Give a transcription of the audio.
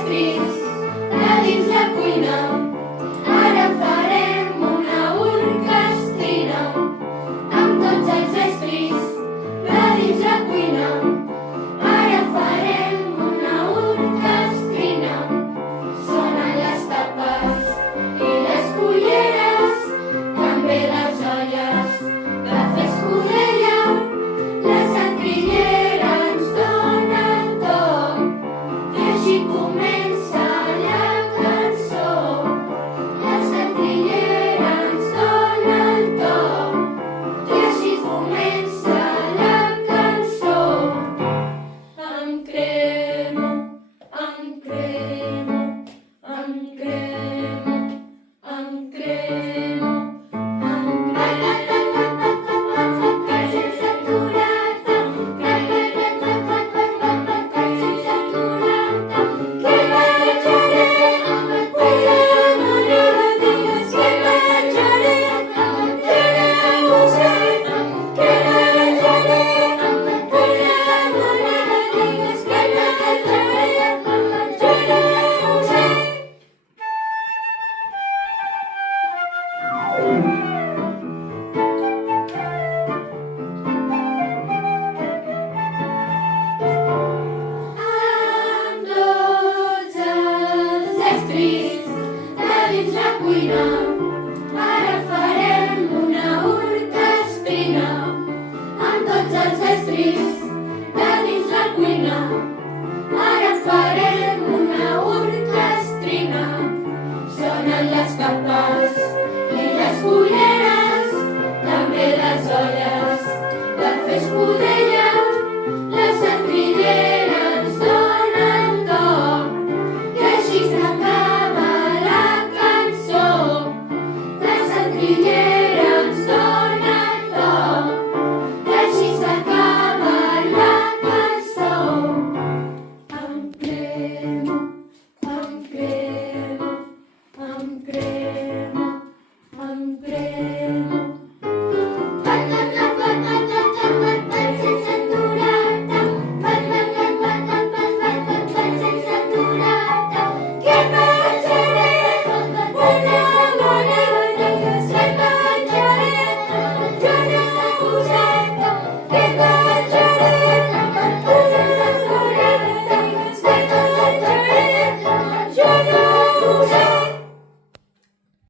estris de dins la cuina. Ara farem una orquestrina amb tots els estris de dins la cuina. Ara farem una orquestrina. Sonen les tapes i les culleres, també les olles de fer escudella. La setrillera ens dona el to i així comença la cançó. La setrillera ens dona el to i així comença la cançó. Em cremo, em cremo, em cremo, em cremo, em sense aturar-te, sense aturar-te, que viatjaré amb el cul enamorada, digues que viatjaré amb el cul enamorada, que viatjaré amb el cul enamorada, digues que viatjaré amb el cul enamorada. Amb tots els estris de dins la cuina.